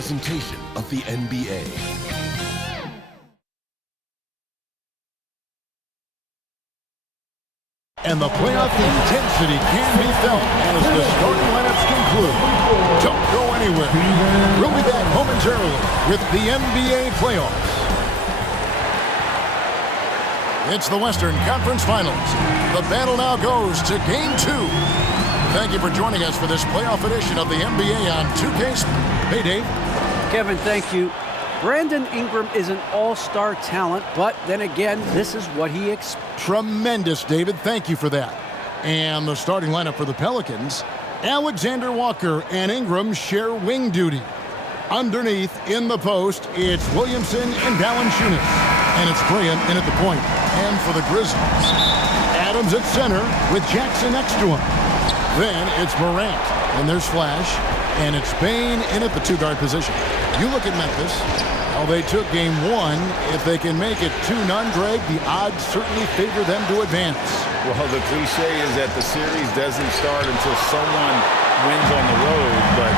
presentation of the NBA. And the playoff intensity can be felt as the starting lineups conclude. Don't go anywhere. We'll be back momentarily with the NBA playoffs. It's the Western Conference Finals. The battle now goes to Game 2. Thank you for joining us for this playoff edition of the NBA on 2K. Hey, Dave. Kevin, thank you. Brandon Ingram is an all-star talent, but then again, this is what he expects. Tremendous, David. Thank you for that. And the starting lineup for the Pelicans, Alexander Walker and Ingram share wing duty. Underneath, in the post, it's Williamson and Valanciunas. And it's Graham in at the point. And for the Grizzlies, Adams at center with Jackson next to him. Then it's Morant, and there's Flash, and it's Bane in at the two-guard position. You look at Memphis, how they took game 1. If they can make it 2-0, Greg, the odds certainly favor them to advance. Well, the cliche is that the series doesn't start until someone wins on the road, but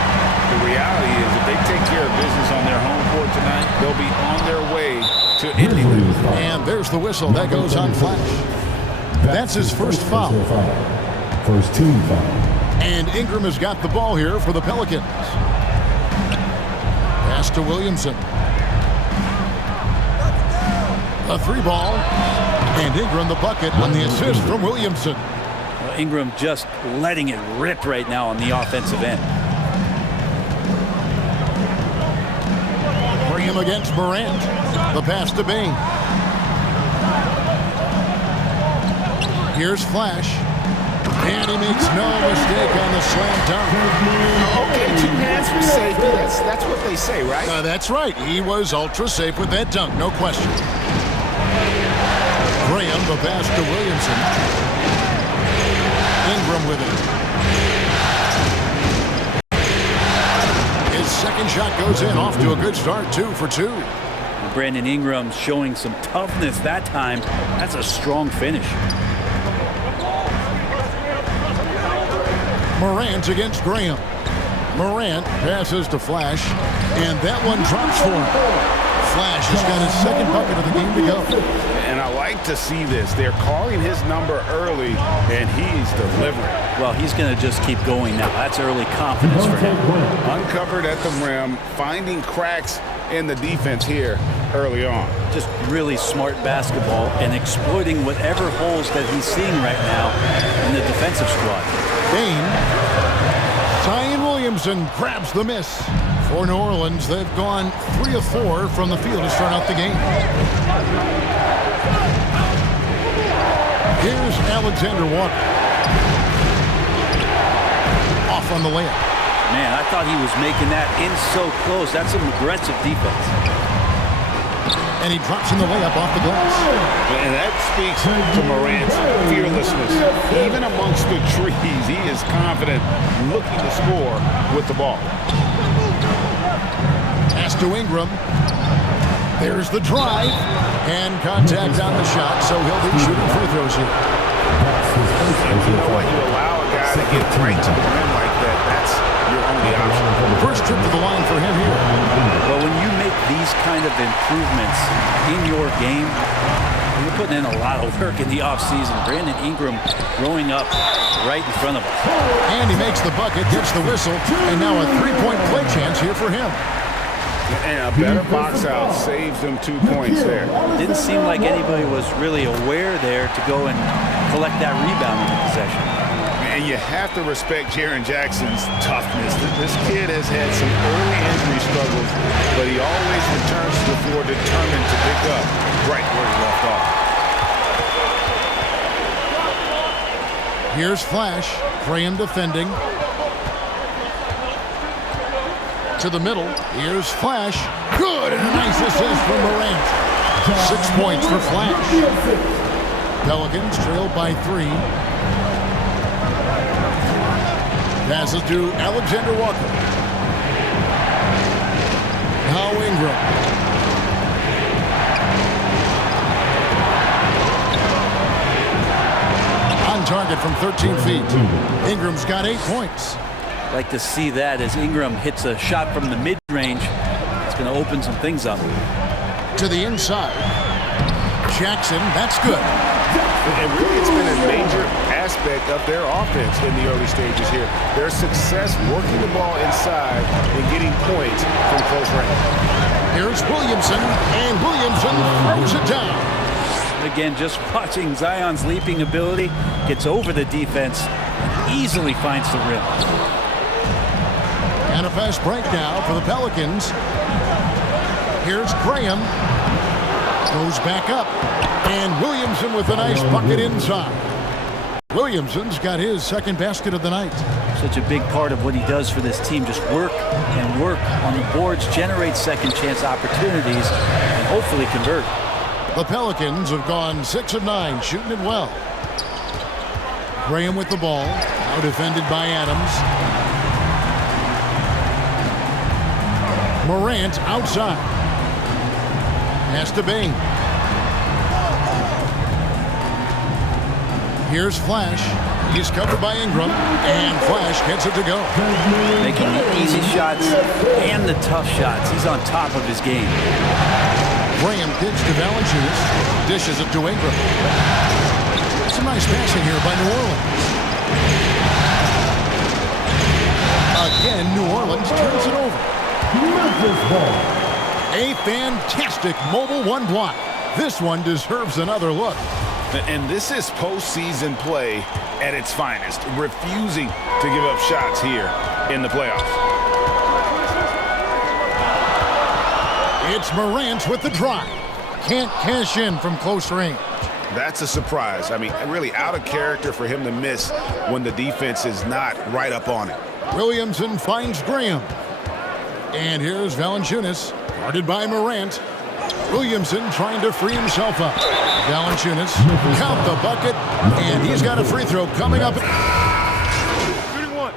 the reality is if they take care of business on their home court tonight, they'll be on their way to ending it. And there's the whistle. That goes on Flash. That's his first foul. First team foul. And Ingram has got the ball here for the Pelicans. Pass to Williamson. A 3-ball. And Ingram the bucket on the assist from Williamson. Well, Ingram just letting it rip right now on the offensive end. Graham against Morant. The pass to Bane. Here's Flash. And he makes no mistake on the slam dunk. Okay, 2 hands for safety. That's what they say, right? That's right. He was ultra safe with that dunk, no question. Graham, the pass to Williamson. Ingram with it. His second shot goes in, off to a good start, 2 for 2. Brandon Ingram showing some toughness that time. That's a strong finish. Morant against Graham. Morant passes to Flash, and that one drops for him. Flash has got his second bucket of the game to go. And I like to see this. They're calling his number early, and he's delivering. Well, he's going to just keep going now. That's early confidence for him. Uncovered at the rim, finding cracks in the defense here early on. Just really smart basketball and exploiting whatever holes that he's seeing right now in the defensive squad. Bane. Zion Williamson grabs the miss. For New Orleans, they've gone 3 of 4 from the field to start out the game. Here's Alexander Walker. Off on the layup. Man, I thought he was making that in so close. That's some aggressive defense. And he drops in the layup off the glass. And that speaks to Morant's fearlessness. Even amongst the trees, he is confident looking to score with the ball. Pass to Ingram. There's the drive. And contact on the shot, so he'll be shooting free throws here. And you know what? You allow a guy to get right to the rim like that, that's your only option. First trip to the line for him here. Well, when you make these kind of improvements in your game, you're putting in a lot of work in the offseason. Brandon Ingram growing up right in front of us. And he makes the bucket, gets the whistle, and now a 3-point play chance here for him. And a better box out saves them 2 points there. Didn't seem like anybody was really aware there to go and collect that rebound in the possession. And you have to respect Jaren Jackson's toughness. This kid has had some early injury struggles, but he always returns to the floor determined to pick up right where he left off. Here's Flash. Graham defending. To the middle. Here's Flash. Good, and a nice assist from Morant. 6 points for Flash. Pelicans trailed by 3. Passes to Alexander Walker. Now Ingram. On target from 13 feet. Ingram's got 8 points. Like to see that as Ingram hits a shot from the mid range. It's going to open some things up. To the inside. Jackson, that's good. And really, it's been a major aspect of their offense in the early stages here. Their success working the ball inside and getting points from close range. Here's Williamson, and Williamson throws it down. Again, just watching Zion's leaping ability, gets over the defense, easily finds the rim. And a fast break now for the Pelicans. Here's Graham. Goes back up. And Williamson with a nice bucket inside. Williamson's got his second basket of the night. Such a big part of what he does for this team. Just work and work on the boards, generate second chance opportunities, and hopefully convert. The Pelicans have gone 6 of 9, shooting it well. Graham with the ball. Now defended by Adams. Morant outside. Pass to Bain. Here's Flash. He's covered by Ingram. And Flash gets it to go. Making the easy shots and the tough shots. He's on top of his game. Graham kicks to Valanciunas. Dishes it to Ingram. Some nice passing here by New Orleans. Again, New Orleans turns it over. Memphis ball. A fantastic mobile one block. This one deserves another look. And this is postseason play at its finest, refusing to give up shots here in the playoffs. It's Morant with the drive. Can't cash in from close range. That's a surprise. I mean, really out of character for him to miss when the defense is not right up on it. Williamson finds Graham. And here's Valanciunas, guarded by Morant. Williamson trying to free himself up. Valanciunas, count the bucket, and he's got a free throw coming up. Shooting one.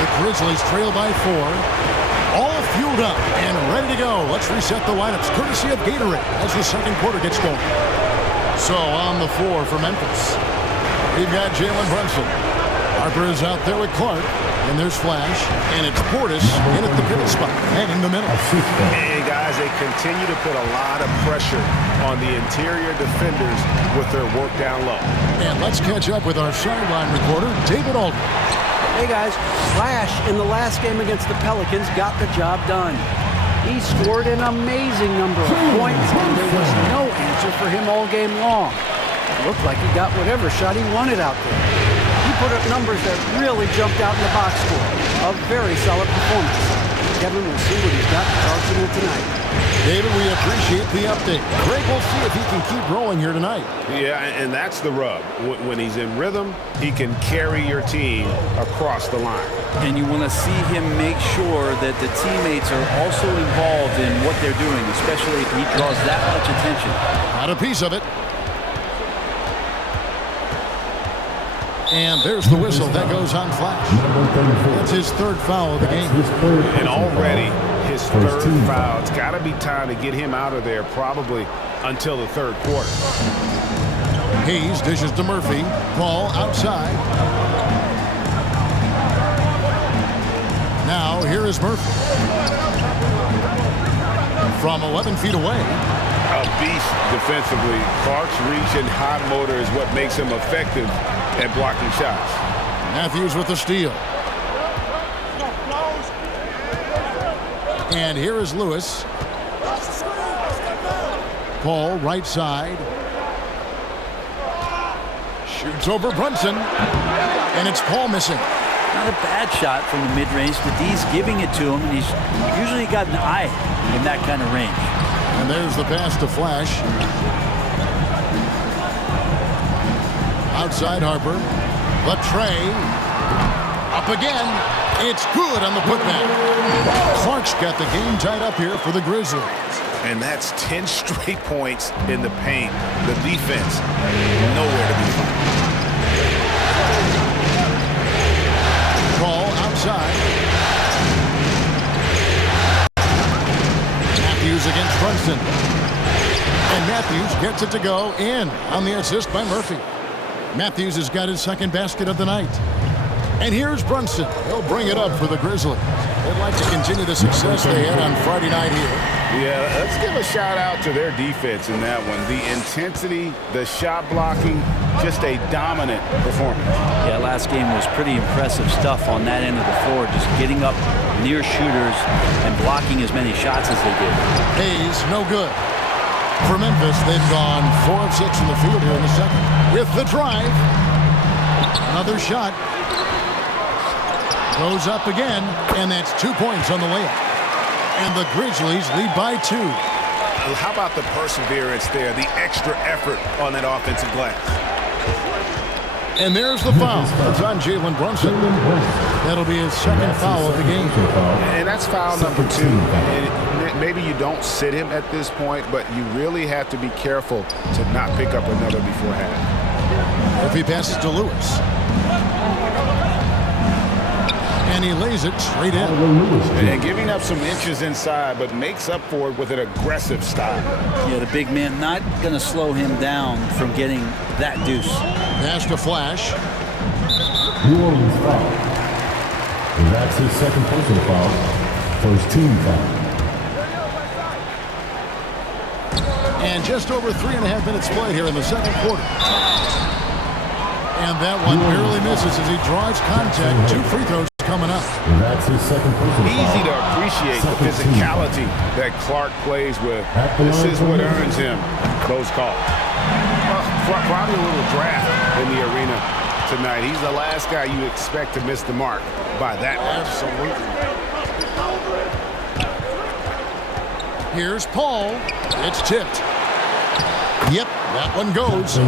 The Grizzlies trail by 4. All fueled up and ready to go. Let's reset the lineups, courtesy of Gatorade, as the second quarter gets going. So on the floor for Memphis, we've got Jalen Brunson. Harper is out there with Clark. And there's Flash, and it's Portis in at the pivot spot and in the middle. And guys, they continue to put a lot of pressure on the interior defenders with their work down low. And let's catch up with our sideline reporter, David Aldridge. Hey guys, Flash in the last game against the Pelicans got the job done. He scored an amazing number of points, and there was no answer for him all game long. It looked like he got whatever shot he wanted out there. He put up numbers that really jumped out in the box score. A very solid performance. Kevin will see what he's got to Arsenal tonight. David, we appreciate the update. Greg will see if he can keep rolling here tonight. Yeah, and that's the rub. When he's in rhythm, he can carry your team across the line. And you want to see him make sure that the teammates are also involved in what they're doing, especially if he draws that much attention. Got a piece of it. And there's the whistle. That goes on Flash. That's his third foul of the game. And already his third foul. It's got to be time to get him out of there probably until the third quarter. Hayes dishes to Murphy. Ball outside. Now here is Murphy. From 11 feet away. A beast defensively. Clark's reach and hot motor is what makes him effective at blocking shots. Matthews with the steal. And here is Lewis. Paul, right side. Shoots over Brunson. And it's Paul missing. Not a bad shot from the mid-range, but D's giving it to him, and he's usually got an eye in that kind of range. And there's the pass to Flash. Outside Harper. The tray. Up again. It's good on the putback. Clark's got the game tied up here for the Grizzlies. And that's 10 straight points in the paint. The defense, nowhere to be found. Ball outside. Matthews against Brunson. And Matthews gets it to go in on the assist by Murphy. Matthews has got his second basket of the night. And here's Brunson. He'll bring it up for the Grizzlies. They'd like to continue the success they had on Friday night here. Yeah, let's give a shout out to their defense in that one. The intensity, the shot blocking, just a dominant performance. Yeah, last game was pretty impressive stuff on that end of the floor, just getting up near shooters and blocking as many shots as they did. Hayes, no good. For Memphis, they've gone 4 of 6 in the field here in the second. With the drive, another shot. Goes up again, and that's 2 points on the layup. And the Grizzlies lead by 2. How about the perseverance there, the extra effort on that offensive glass? And there's the foul. It's on Jalen Brunson. That'll be his second foul of the game. And that's foul number 2. And maybe you don't sit him at this point, but you really have to be careful to not pick up another before half. If he passes to Lewis. And he lays it straight in. And giving up some inches inside, but makes up for it with an aggressive style. Yeah, the big man not going to slow him down from getting that deuce. Pass to Flash. New Orleans foul. And that's his second personal foul. First team foul. And just over 3.5 minutes played here in the second quarter. And that one barely misses as he draws contact. 2 free throws coming up. And that's his second personal foul. Easy to appreciate the physicality that Clark plays with. This is what earns him those calls. Probably a little draft in the arena tonight. He's the last guy you expect to miss the mark by that much. Absolutely. Here's Paul. It's tipped. Yep, that one goes.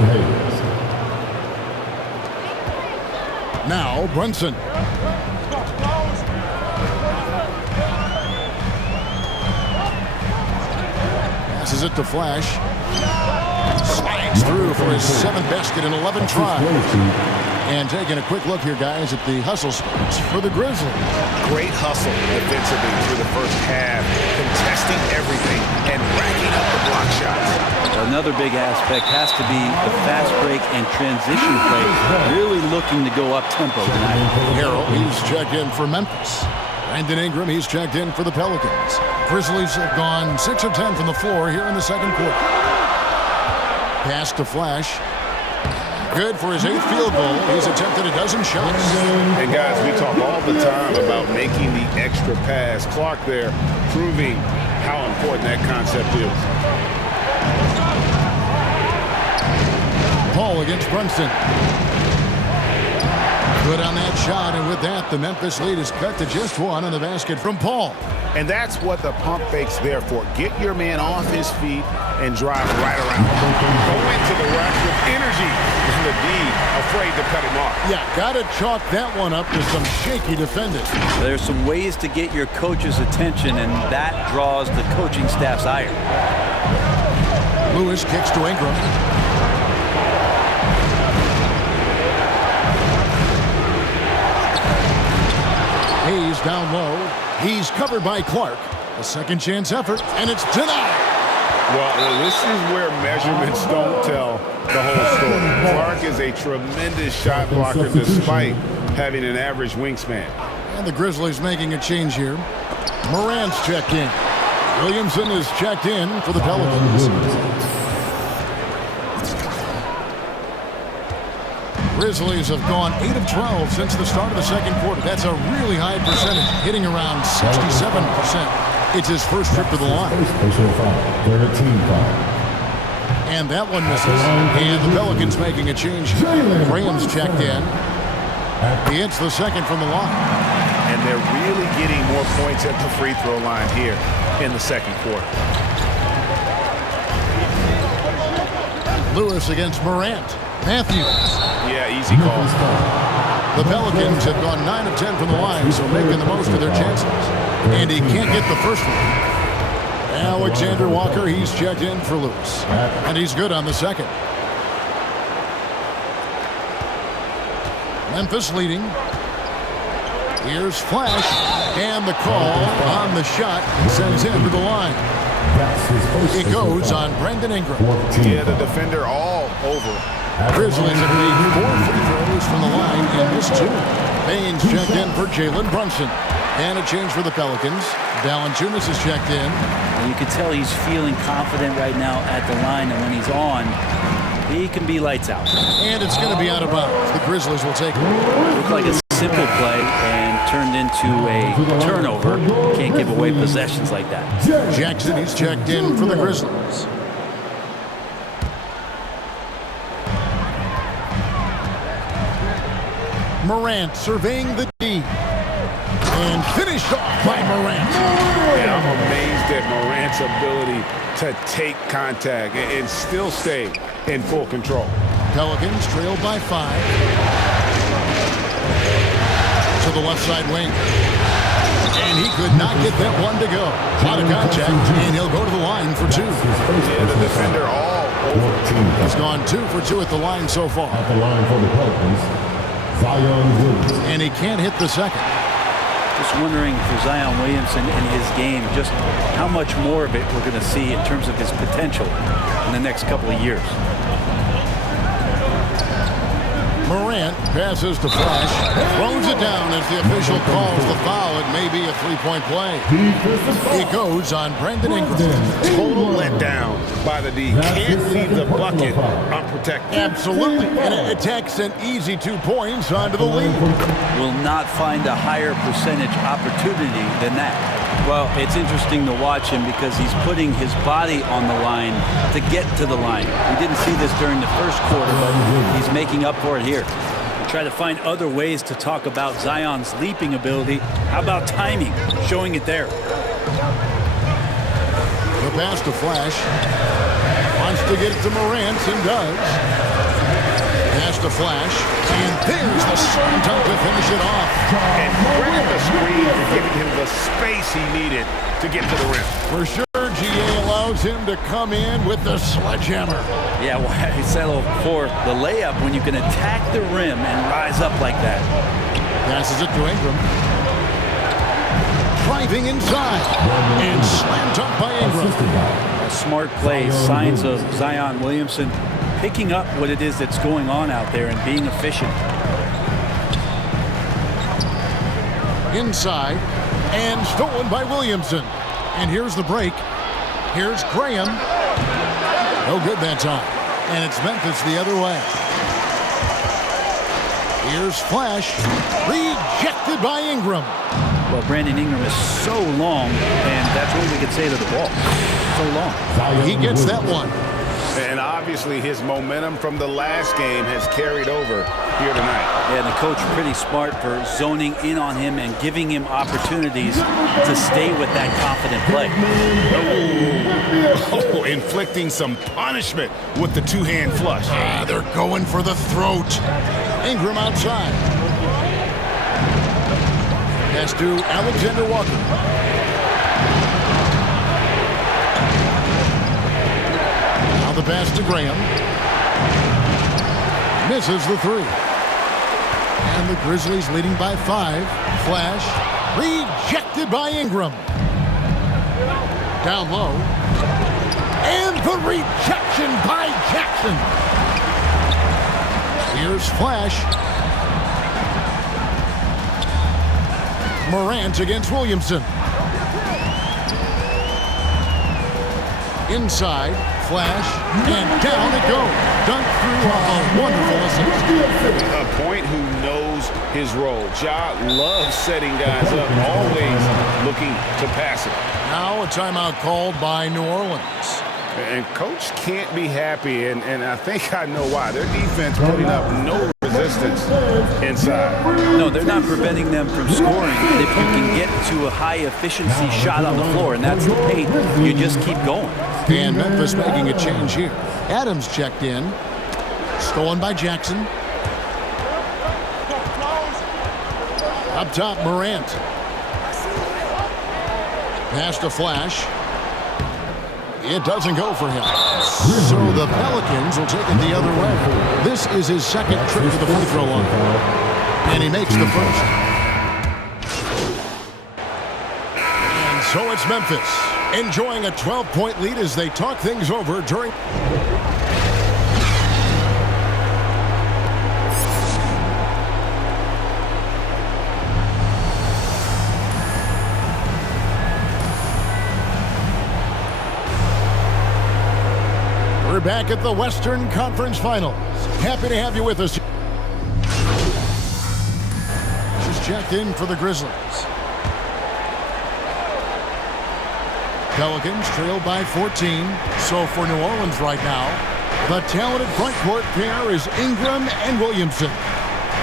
Now Brunson. Passes it to Flash. Slides through for his 7th basket in 11 tries. And taking a quick look here, guys, at the hustle spots for the Grizzlies. Great hustle defensively through the first half, contesting everything and racking up the block shots. Another big aspect has to be the fast break and transition play, really looking to go up tempo tonight. Harrell, he's checked in for Memphis. Brandon Ingram, he's checked in for the Pelicans. Grizzlies have gone 6 of 10 from the floor here in the second quarter. Pass to Flash. Good for his 8th field goal. He's attempted a dozen shots. And guys, we talk all the time about making the extra pass. Clark there proving how important that concept is. Paul against Brunson. Good on that shot, and with that, the Memphis lead is cut to just 1 on the basket from Paul. And that's what the pump fake's there for. Get your man off his feet and drive right around. Go into the rack with energy. And the D afraid to cut him off. Yeah, got to chalk that one up to some shaky defending. There's some ways to get your coach's attention, and that draws the coaching staff's ire. Lewis kicks to Ingram. Hayes down low. He's covered by Clark. A second chance effort, and it's denied. Well, this is where measurements don't tell the whole story. Clark is a tremendous shot blocker despite having an average wingspan. And the Grizzlies making a change here. Morant's checked in. Williamson is checked in for the Pelicans. Grizzlies have gone 8 of 12 since the start of the second quarter. That's a really high percentage, hitting around 67%. It's his first trip to the line. And that one misses. And the Pelicans making a change. Graham's checked in. He hits the second from the line. And they're really getting more points at the free throw line here in the second quarter. Lewis against Morant. Matthews. Yeah, easy call. The Pelicans have gone 9 of 10 from the line, so making the most of their chances. And he can't get the first one. Alexander Walker, he's checked in for Lewis. And he's good on the second. Memphis leading. Here's Flash. And the call on the shot sends him to the line. It goes on Brandon Ingram. Yeah, the defender all over Grizzlies have made 4 free throws from the line and missed 2. Baines checked in for Jalen Brunson. And a change for the Pelicans. Valanciunas is checked in. And you can tell he's feeling confident right now at the line, and when he's on, he can be lights out. And it's going to be out of bounds. The Grizzlies will take it. Looked like a simple play and turned into a turnover. Can't give away possessions like that. Jackson is checked in for the Grizzlies. Morant surveying the D. And finished off by Morant. Yeah, I'm amazed at Morant's ability to take contact and still stay in full control. Pelicans trailed by 5. To the left side wing. And he could not get that one to go. A lot of contact, and he'll go to the line for 2. Yeah, the defender all over. He's gone 2 for 2 at the line so far. At the line for the Pelicans, Zion Williamson. And he can't hit the second. Just wondering for Zion Williamson and his game, just how much more of it we're going to see in terms of his potential in the next couple of years. Morant passes to Flash, throws it down as the official calls the foul. It may be a 3-point play. He goes on Brandon Ingram. Total letdown by the D. Can't leave the bucket unprotected. Absolutely. And it takes an easy 2 points onto the lead. Will not find a higher percentage opportunity than that. Well, it's interesting to watch him because he's putting his body on the line to get to the line. We didn't see this during the first quarter, but he's making up for it here. We try to find other ways to talk about Zion's leaping ability. How about timing? Showing it there. The pass to Flash. Wants to get it to Morant and does. Pass to Flash. And there's the certain time to finish it off. And credit the screen for giving him the space he needed to get to the rim. For sure, GA allows him to come in with the sledgehammer. Yeah, why settle for the layup when you can attack the rim and rise up like that? Passes it to Ingram. Driving inside. And slam dunk by Ingram. A smart play, signs of Zion Williamson picking up what it is that's going on out there and being efficient. Inside. And stolen by Williamson. And here's the break. Here's Graham. No good that time. And it's Memphis the other way. Here's Flash. Rejected by Ingram. Well, Brandon Ingram is so long, and that's what we could say to the ball. So long. He gets that one. And obviously his momentum from the last game has carried over here tonight. Yeah, the coach pretty smart for zoning in on him and giving him opportunities to stay with that confident play. Oh, inflicting some punishment with the two-hand flush. They're going for the throat. Ingram outside. Pass to Alexander Walker. Now the pass to Graham. Misses the 3. And the Grizzlies leading by 5. Flash. Rejected by Ingram. Down low. And the rejection by Jackson. Here's Flash. Morant against Williamson. Inside, Flash, and down it goes. Dunked through a wonderful assist. A point who knows his role. Ja loves setting guys up, always looking to pass it. Now a timeout called by New Orleans. And coach can't be happy, and I think I know why. Their defense putting up no resistance inside. No, they're not preventing them from scoring. And if you can get to a high-efficiency shot on the floor, and that's the paint, you just keep going. And Memphis making a change here. Adams checked in. Stolen by Jackson. Up top, Morant. Pass to Flash. It doesn't go for him. So the Pelicans will take it the other way. This is his second trip to the free throw line. And he makes the first. And so it's Memphis enjoying a 12-point lead as they talk things over during. back at the Western Conference Finals. Happy to have you with us. Just checked in for the Grizzlies. Pelicans trail by 14. So for New Orleans right now, the talented front court pair is Ingram and Williamson.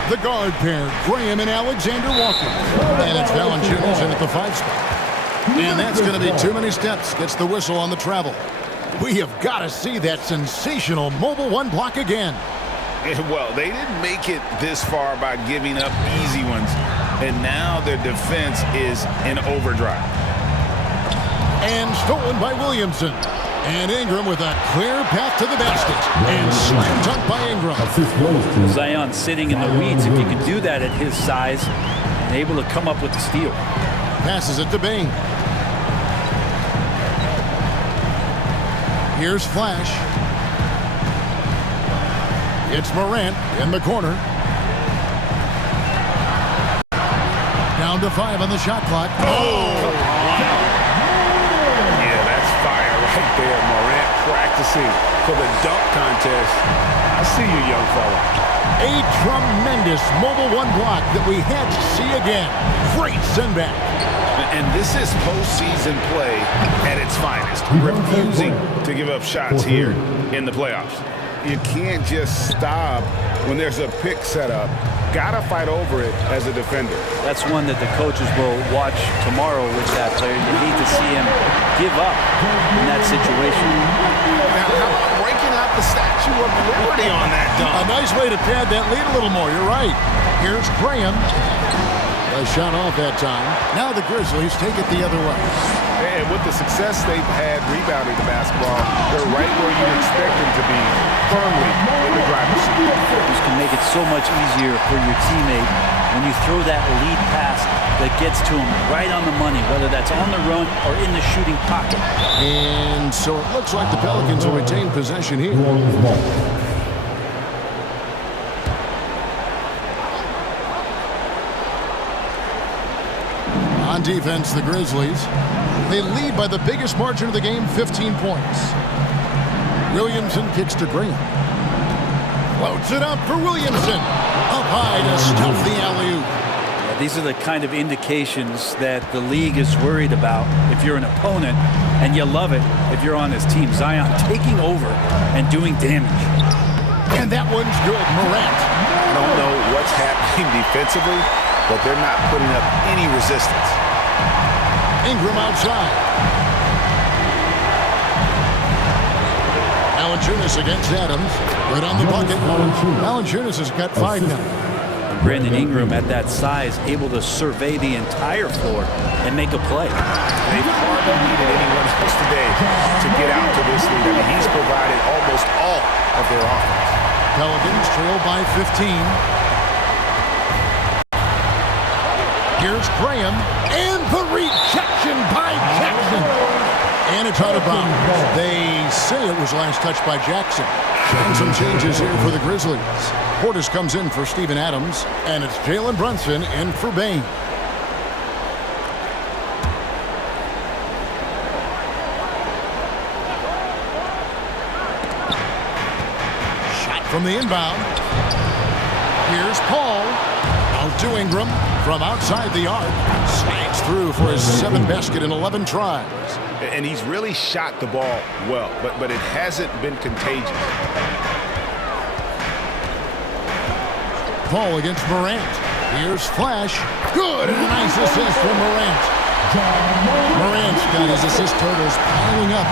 The guard pair, Graham and Alexander Walker. And it's Valanciunas in at the 5 spot. And that's going to be too many steps. Gets the whistle on the travel. We have got to see that sensational mobile one block again. Well, they didn't make it this far by giving up easy ones. And now their defense is in overdrive. And stolen by Williamson. And Ingram with a clear path to the basket. And slam dunk by Ingram. Zion sitting in the weeds. If you can do that at his size, and able to come up with the steal. Passes it to Bain. Here's Flash. It's Morant in the corner. Down to 5 on the shot clock. Oh! Yeah, that's fire right there. Morant practicing for the dunk contest. I see you, young fella. A tremendous mobile one block that we had to see again. Great send back. And this is postseason play at its finest. Refusing to give up shots here in the playoffs. You can't just stop when there's a pick set up. Gotta fight over it as a defender. That's one that the coaches will watch tomorrow with that player. You need to see him give up in that situation. Now, how about breaking out the Statue of Liberty on that dunk? A nice way to pad that lead a little more. You're right. Here's Graham. A shot off that time. Now the Grizzlies take it the other way. And with the success they've had rebounding the basketball, they're right where you'd expect them to be, firmly in the driver's seat. This can make it so much easier for your teammate when you throw that lead pass that gets to him right on the money, whether that's on the run or in the shooting pocket. And so it looks like the Pelicans will retain possession here. On defense, the Grizzlies. They lead by the biggest margin of the game, 15 points. Williamson kicks to Graham. Floats it up for Williamson. Up high to stop the alley-oop. Yeah, these are the kind of indications that the league is worried about if you're an opponent, and you love it if you're on his team. Zion taking over and doing damage. And that one's good. Morant. I don't know what's happening defensively, but they're not putting up any resistance. Ingram outside. Valanciunas against Adams. Right on the bucket. Valanciunas has got 5 now. Brandon Ingram at that size, able to survey the entire floor and make a play. They've hardly needed anyone else today to get out to this lead. I mean, he's provided almost all of their offense. Pelicans trail by 15. Here's Graham, and the rejection by Jackson. And it's out of bounds. They say it was last touched by Jackson. And some changes here for the Grizzlies. Portis comes in for Steven Adams, and it's Jalen Brunson in for Bain. Shot from the inbound. Here's Paul. Out to Ingram from outside the arc. Slangs through for his 7th basket in 11 tries. And he's really shot the ball well, but it hasn't been contagious. Paul against Morant. Here's Flash. Good, and a nice assist from Morant. Morant's got his assist totals piling up.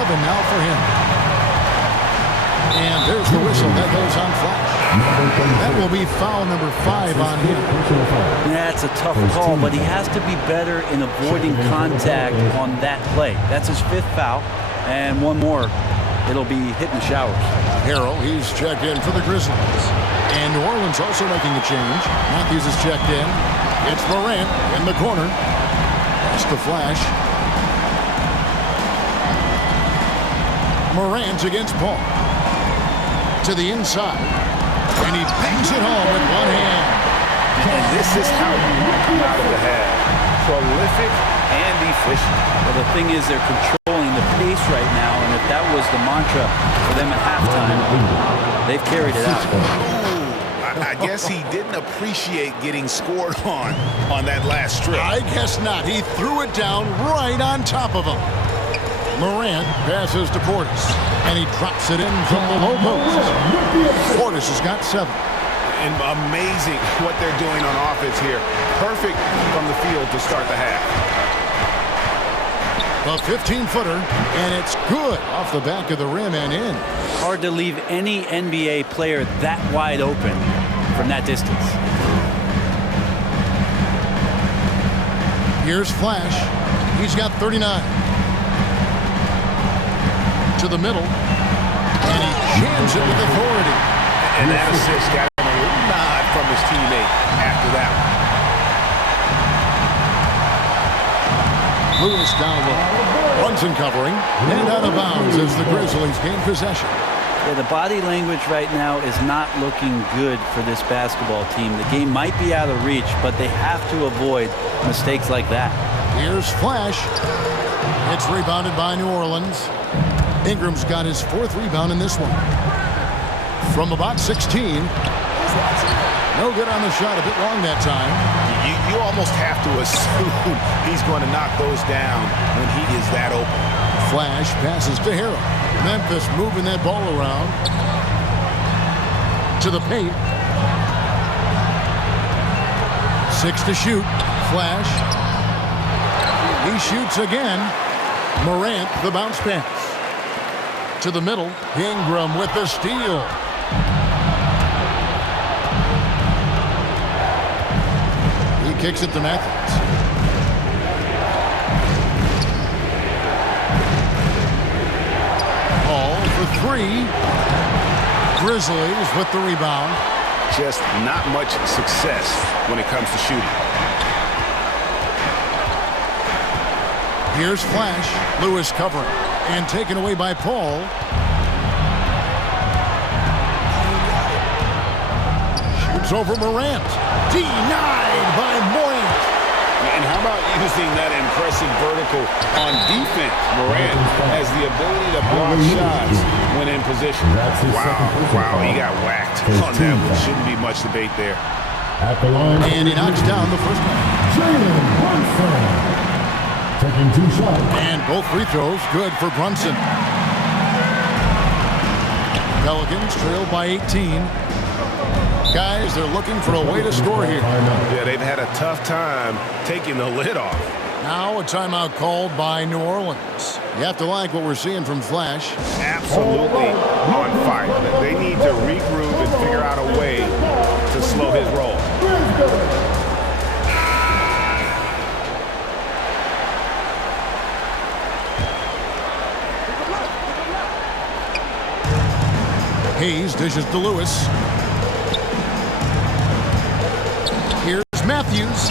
11 now for him. And there's the whistle that goes on Flash. That will be foul number 5 on him. Yeah, it's a tough call, but he has to be better in avoiding contact on that play. That's his 5th foul, and one more. It'll be hitting the showers. Harrell, he's checked in for the Grizzlies. And New Orleans also making a change. Matthews is checked in. It's Morant in the corner. That's the Flash. Morant against Paul. To the inside. And he bangs it home with one hand. And this is how you come out of the half. Prolific and efficient. Well, the thing is they're controlling the pace right now, and if that was the mantra for them at halftime, they've carried it out. I guess he didn't appreciate getting scored on that last strip. I guess not. He threw it down right on top of him. Morant passes to Portis, and he drops it in from the low post. Portis has got 7. And amazing what they're doing on offense here. Perfect from the field to start the half. A 15-footer, and it's good off the back of the rim and in. Hard to leave any NBA player that wide open from that distance. Here's Flash. He's got 39. To the middle, and he jams it with authority. And that assist got him a little nod from his teammate after that one. Lewis down low. Brunson covering, and out of bounds as the Grizzlies gain possession. Yeah, the body language right now is not looking good for this basketball team. The game might be out of reach, but they have to avoid mistakes like that. Here's Flash. It's rebounded by New Orleans. Ingram's got his 4th rebound in this one. From about 16. No good on the shot, a bit long that time. You almost have to assume he's going to knock those down when he is that open. Flash passes to Harrell. Memphis moving that ball around. To the paint. 6 to shoot. Flash. He shoots again. Morant, the bounce pass. To the middle. Ingram with the steal. He kicks it to Matthews. Ball for 3. Grizzlies with the rebound. Just not much success when it comes to shooting. Here's Flash. Lewis covering. And taken away by Paul. Shoots over Morant. Denied by Morant. And how about using that impressive vertical on defense? Morant has the ability to block shots when in position. Wow, he got whacked on that one. Shouldn't be much debate there. At the line. And he knocks down the first one. Jalen Brunson. Taking 2 shots. And both free throws good for Brunson. Pelicans trail by 18. Guys, they're looking for a way to score here. Yeah, they've had a tough time taking the lid off. Now a timeout called by New Orleans. You have to like what we're seeing from Flash. Absolutely on fire. They need to regroup and figure out a way to slow his roll. Hayes dishes to Lewis. Here's Matthews.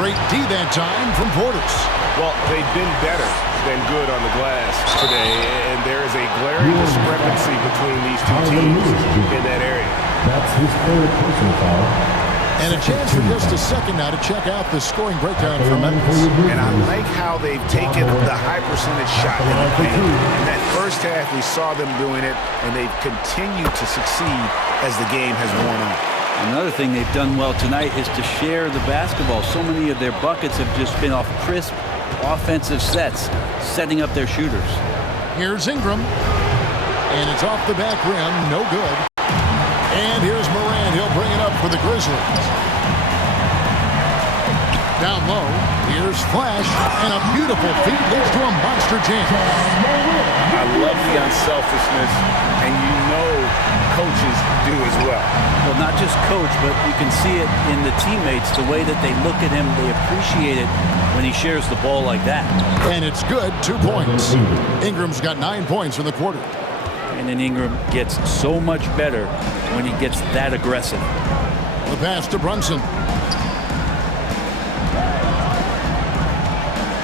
Great D that time from Portis. Well, they've been better than good on the glass today, and there is a glaring discrepancy between these two teams in that area. That's his 3rd personal foul. And a chance for just a second now to check out the scoring breakdown for Memphis. And I like how they've taken the high percentage shot in the paint. In that first half, we saw them doing it, and they've continued to succeed as the game has worn on. Another thing they've done well tonight is to share the basketball. So many of their buckets have just been off crisp offensive sets, setting up their shooters. Here's Ingram. And it's off the back rim, no good. And here's Morant. He'll bring it up for the Grizzlies. Down low, here's Flash. And a beautiful feed leads to a monster jam. I love the unselfishness, and you know coaches do as well. Well, not just coach, but you can see it in the teammates, the way that they look at him. They appreciate it when he shares the ball like that. And it's good, 2 points. Ingram's got 9 points in the quarter. And then Ingram gets so much better when he gets that aggressive. The pass to Brunson.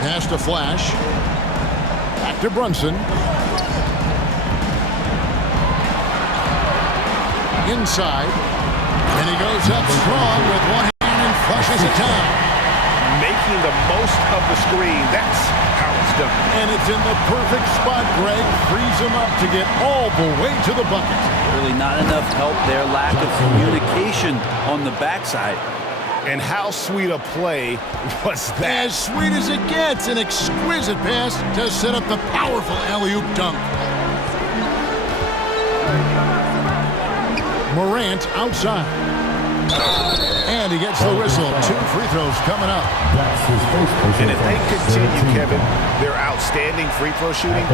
Pass to Flash. Back to Brunson. Inside. And he goes up strong with one hand and flushes it down. Making making the most of the screen. That's how it's done. And it's in the perfect spot, Greg. Frees him up to get all the way to the bucket. Really not enough help there. Lack of communication on the backside. And how sweet a play was that? As sweet as it gets, an exquisite pass to set up the powerful alley-oop dunk. Morant outside. And he gets the whistle. 2 free throws coming up. That's his first personal And if they foul. continue, Kevin, their outstanding free throw shooting,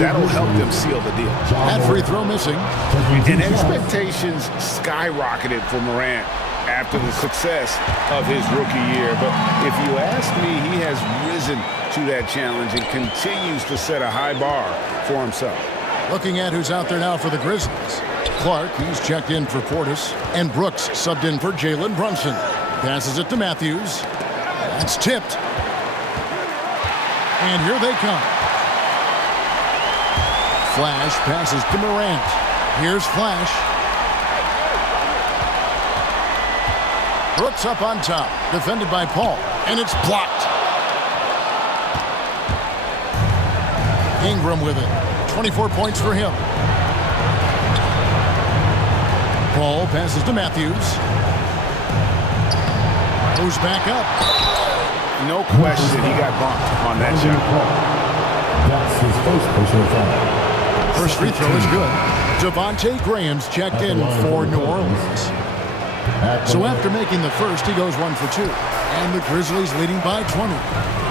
that'll help them seal the deal. That free throw missing. And expectations skyrocketed for Morant after the success of his rookie year. But if you ask me, he has risen to that challenge and continues to set a high bar for himself. Looking at who's out there now for the Grizzlies. Clark, he's checked in for Portis. And Brooks subbed in for Jalen Brunson. Passes it to Matthews. That's tipped. And here they come. Flash passes to Morant. Here's Flash. Brooks up on top. Defended by Paul. And it's blocked. Ingram with it. 24 points for him. Paul passes to Matthews. Goes back up. No question he got bumped on that shot. That's his first personal foul. First free throw is good. Devontae Graham's checked in for New Orleans. So after making the first, he goes 1 for 2. And the Grizzlies leading by 20.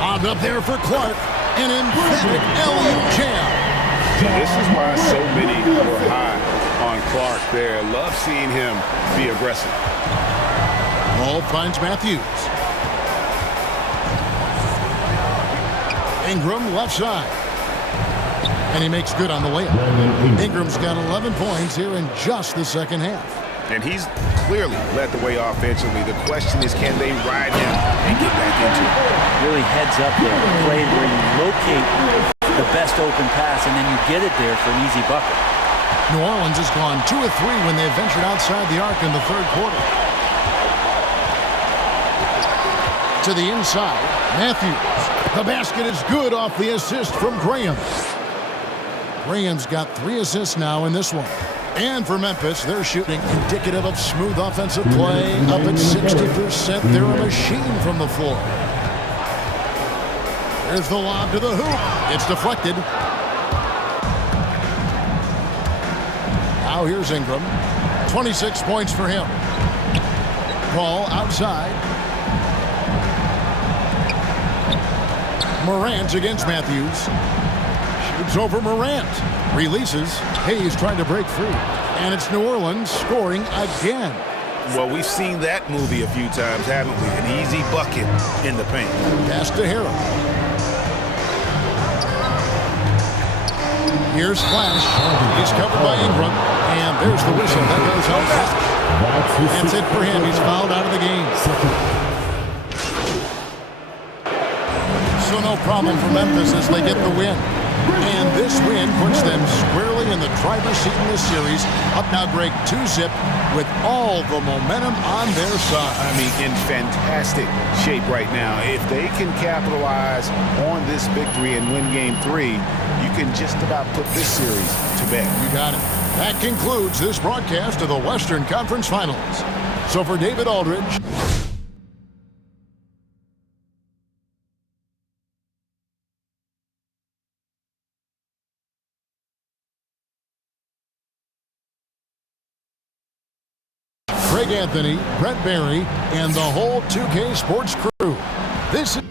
Lobbed up there for Clark. An emphatic alley-oop jam. This is why so many were high on Clark there. Love seeing him be aggressive. Ball finds Matthews. Ingram left side. And he makes good on the layup. Ingram's got 11 points here in just the second half. And he's clearly led the way offensively. The question is, can they ride him and get back into it? Really heads up there. Play where you locate the best open pass, and then you get it there for an easy bucket. New Orleans has gone 2 of 3 when they ventured outside the arc in the third quarter. To the inside, Matthews. The basket is good off the assist from Graham. Graham's got 3 assists now in this one. And for Memphis, they're shooting indicative of smooth offensive play. Up at 60%, they're a machine from the floor. There's the lob to the hoop. It's deflected. Now here's Ingram. 26 points for him. Paul outside. Morant against Matthews. Shoots over Morant. Releases. Hayes trying to break free. And it's New Orleans scoring again. Well, we've seen that movie a few times, haven't we? An easy bucket in the paint. Pass to Harrell. Here's Flash. He's covered by Ingram. And there's the whistle. That goes home. That's it for him. He's fouled out of the game. So no problem for Memphis as they get the win. And this win puts them squarely in the driver's seat in this series. Up now, Greg, 2-zip with all the momentum on their side. I mean, in fantastic shape right now. If they can capitalize on this victory and win Game 3, you can just about put this series to bed. You got it. That concludes this broadcast of the Western Conference Finals. So for David Aldridge, Craig Anthony, Brett Barry, and the whole 2K Sports crew. This is